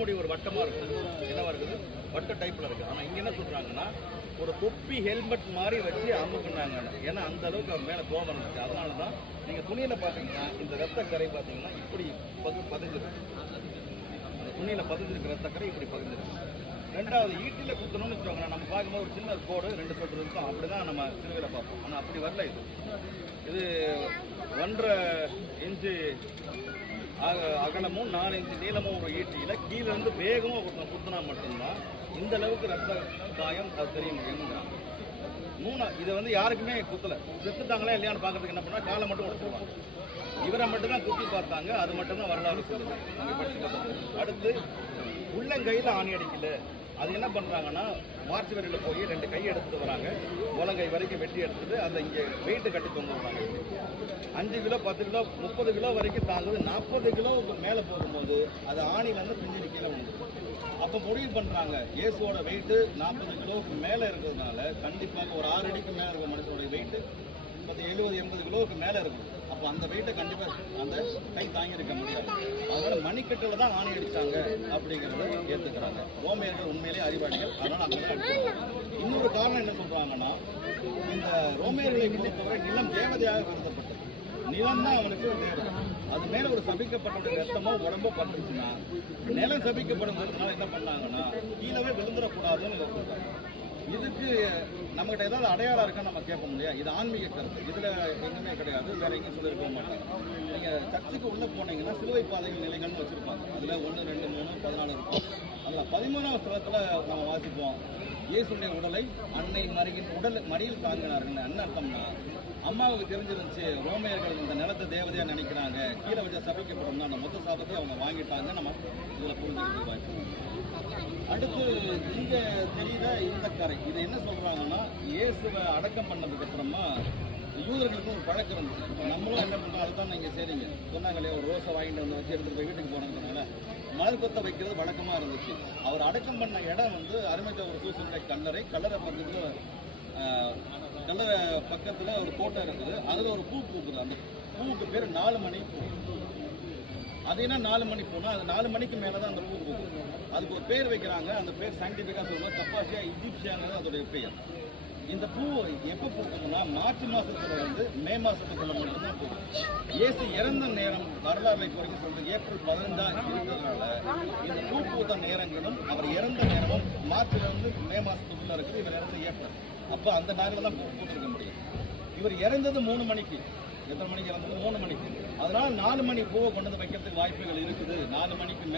முடி ஒரு வட்டமாக இருக்கும் என்னவா இருக்குது? வட்ட டைப்பில் இருக்குது. ஆனால் இங்கே என்ன சொல்கிறாங்கன்னா ஒரு தொப்பி ஹெல்மெட் மாதிரி வச்சு அமுக்குனாங்க ஏன்னா அந்த அளவுக்கு அவர் மேலே கோபம் இருந்துச்சு. அதனால தான் நீங்கள் துணியில் பார்த்தீங்கன்னா இந்த ரத்த கரை பார்த்தீங்கன்னா இப்படி பகு பதிஞ்சிருக்கு அந்த துணியில் பதிஞ்சிருக்கிற ரத்த கரை இப்படி பதிஞ்சிருக்கு ரெண்டாவது ஈட்டியில் குத்தணும்னு வச்சுக்கோங்களேன். நம்ம பார்க்கும்போது ஒரு சின்ன கோடு ரெண்டு சொட்டு இருக்கும். அப்படிதான் நம்ம சிறுவையில் பார்ப்போம். ஆனால் அப்படி வரல இது. இது ஒன்றரை இன்ச்சு அகலமும் நாலு இன்ச்சு நீளமும் ஒரு ஈட்டியில் கீழேருந்து வேகமாக ஒருத்தன் குத்துனா மட்டும்தான் இந்த அளவுக்கு ரத்த காயம் அது தெரிய முடியும் மூணா இதை வந்து யாருக்குமே குத்தலை. செத்துட்டாங்களா இல்லையான்னு பார்க்கறதுக்கு என்ன பண்ணால் காலை மட்டும் உடச்சிருவாங்க. இவரை மட்டும்தான் குத்தி பார்த்தாங்க அது மட்டும்தான் வரலாறு அடுத்து உள்ளங்கையில் ஆணி அடிக்கல. அது என்ன பண்ணுறாங்கன்னா மார்ச் வரையில் போய் ரெண்டு கை எடுத்துட்டு வராங்க. ஓலங்கை வரைக்கும் வெட்டி எடுத்துட்டு அதை இங்கே வெயிட்டு கட்டி தொங்க விடுறாங்க அஞ்சு கிலோ பத்து கிலோ முப்பது கிலோ வரைக்கும் தாங்குது நாற்பது கிலோவுக்கு மேலே போகும்போது அது ஆணி வந்து பிஞ்சு கீழே உண்டு அப்போ முடிவு பண்ணுறாங்க இயேசுவோட வெயிட்டு நாற்பது கிலோவுக்கு மேலே இருக்கிறதுனால கண்டிப்பாக ஒரு ஆறு அடிக்கு மேலே இருக்கிற மனுஷனுடைய வெயிட்டு பத்து எழுபது எண்பது கிலோவுக்கு மேலே இருக்கும். அப்போ அந்த வெயிட்டை கண்டிப்பாக அந்த கை தாங்கியிருக்க முடியாது. அதனால் மணிக்கட்டில் தான் ஆணி அடித்தாங்க அப்படிங்கிறத ஏற்றுக்கிறாங்க ரோமியர்கள் உண்மையிலேயே அறிவாளிகள். அதனால் அங்கே தான் இன்னொரு காரணம் என்ன சொல்றாங்கன்னா இந்த ரோமேர்களை பொறுத்தவரை நிலம் தேவதையாக கருதப்பட்டது. நிலம் தான் அவனுக்கு தேவை அது மேல ஒரு சபிக்கப்பட்ட ரத்தமோ உடம்போ பட்டுச்சுன்னா நிலம் சபிக்கப்படுங்கிறதுனால என்ன பண்ணாங்கன்னா கீழவே விழுந்துடக்கூடாதுன்னு சொல்றாங்க. இதுக்கு நம்மகிட்ட ஏதாவது அடையாளம் இருக்கான்னு நம்ம கேட்க முடியாது இது ஆன்மீக கருத்து. இதுல எங்குமே கிடையாது. வேற எங்கேயும் சொல்லியிருக்க மாட்டாங்க. நீங்க சர்ச்சுக்கு உள்ள போனீங்கன்னா சிலுவை பாதைகள் நிலைகள்னு வச்சிருப்பாங்க. அதுல ஒன்று ரெண்டு மூணு பதினாலு இருக்கும். அந்த பதிமூணாவது ஸ்தலத்துல நம்ம வாசிப்போம். இயேசுடைய உடலை அன்னை மருகின் உடல் மடியில் தாங்கினார்கள் என்ன அர்த்தம்னா அம்மாவுக்கு தெரிஞ்சிருந்துச்சு ரோமையர்கள் இந்த நிலத்தை தேவதையா நினைக்கிறாங்க. கீழே வச்சு சபிக்கப்படும் அந்த மொத்த சாபத்தை அவங்க வாங்கிட்டாங்க. நம்ம இதில் புரிஞ்சுக்கிட்டு அடுத்து இங்க தெரியுத இந்த கரை. இது என்ன சொல்றாங்கன்னா இயேசுவை அடக்கம் பண்ணதுக்கு அப்புறமா யூதர்களுக்கு ஒரு பழக்கம் இருந்துச்சு. இப்போ நம்மளும் என்ன பண்ணுறோம் அதுதான் நீங்க செய்றீங்க. சொன்னாங்களே ஒரு ரோஸை வாங்கிட்டு வந்து வச்சு எடுத்துகிட்டு போய் வீட்டுக்கு போனதுனால மலர் கொத்த வைக்கிறது வழக்கமாக இருந்துச்சு. அவர் அடக்கம் பண்ண இடம் வந்து அருமைச்சவர் ஒரு சூசனுடைய கல்லறை கல்லறை பக்கத்தில் கல்லறை பக்கத்தில் ஒரு கோட்டை இருக்குது. அதில் ஒரு பூ பூக்குது. அந்த பூவுக்கு பேர் நாலு மணி பூ. அது என்ன நாலு மணி பூனா அது நாலு மணிக்கு மேலே தான் அந்த பூ பூக்கும் அதுக்கு ஒரு பேர் வைக்கிறாங்க. அந்த பேர் சயின்டிஃபிக்காக சொல்லுவாங்க தப்பாசியா இஜிப்சியாங்கிறது அதோடைய பெயர். இந்த பூ எப்போ பூக்கும்னா மார்ச் மாசத்துல இருந்து மே மாசத்துக்குள்ள மட்டும்தான் போகும். இயேசு இறந்த நேரம் வரலாறை வரைக்கும் சொல்றது ஏப்ரல் பதினஞ்சா இருந்ததுனால இந்த பூ நேரங்களும் அவர் இறந்த நேரமும் மார்ச்ல இருந்து மே மாசத்துக்குள்ள இருக்குது. இவர் இறந்த ஏப்ரல். அப்போ அந்த நாளில் தான் கூப்பிட்டு பூத்திருக்க முடியும். இவர் இறந்தது மூணு மணிக்கு. எத்தனை மணிக்கு இறந்தது? மூணு மணிக்கு. அதனால நாலு மணி பூவை கொண்டு வந்து வைக்கிறதுக்கு வாய்ப்புகள் இருக்குது. நாலு மணிக்கு